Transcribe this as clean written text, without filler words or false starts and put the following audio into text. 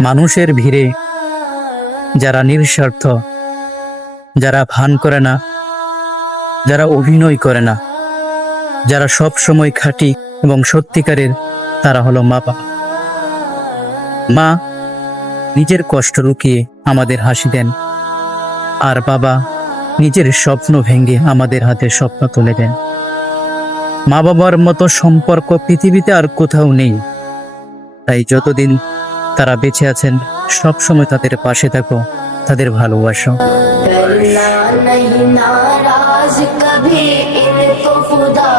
মানুষের ভিড়ে যারা নিঃস্বার্থ, যারা ভান করে না, যারা অভিনয় করে না, যারা সব সময় খাঁটি এবং সত্যিকারের, তারা হলো মা বাবা। মা নিজের কষ্ট লুকিয়ে আমাদের হাসি দেন, আর বাবা নিজের স্বপ্ন ভেঙে আমাদের হাতে স্বপ্ন তুলে দেন। মা বাবার মতো সম্পর্ক পৃথিবীতে আর কোথাও নেই। তাই যতদিন তারা বেঁচে আছেন, সব সময় তাদের পাশে থাকো, তাদের ভালোবাসো। करना नहीं नाराज कभी इनको खुदा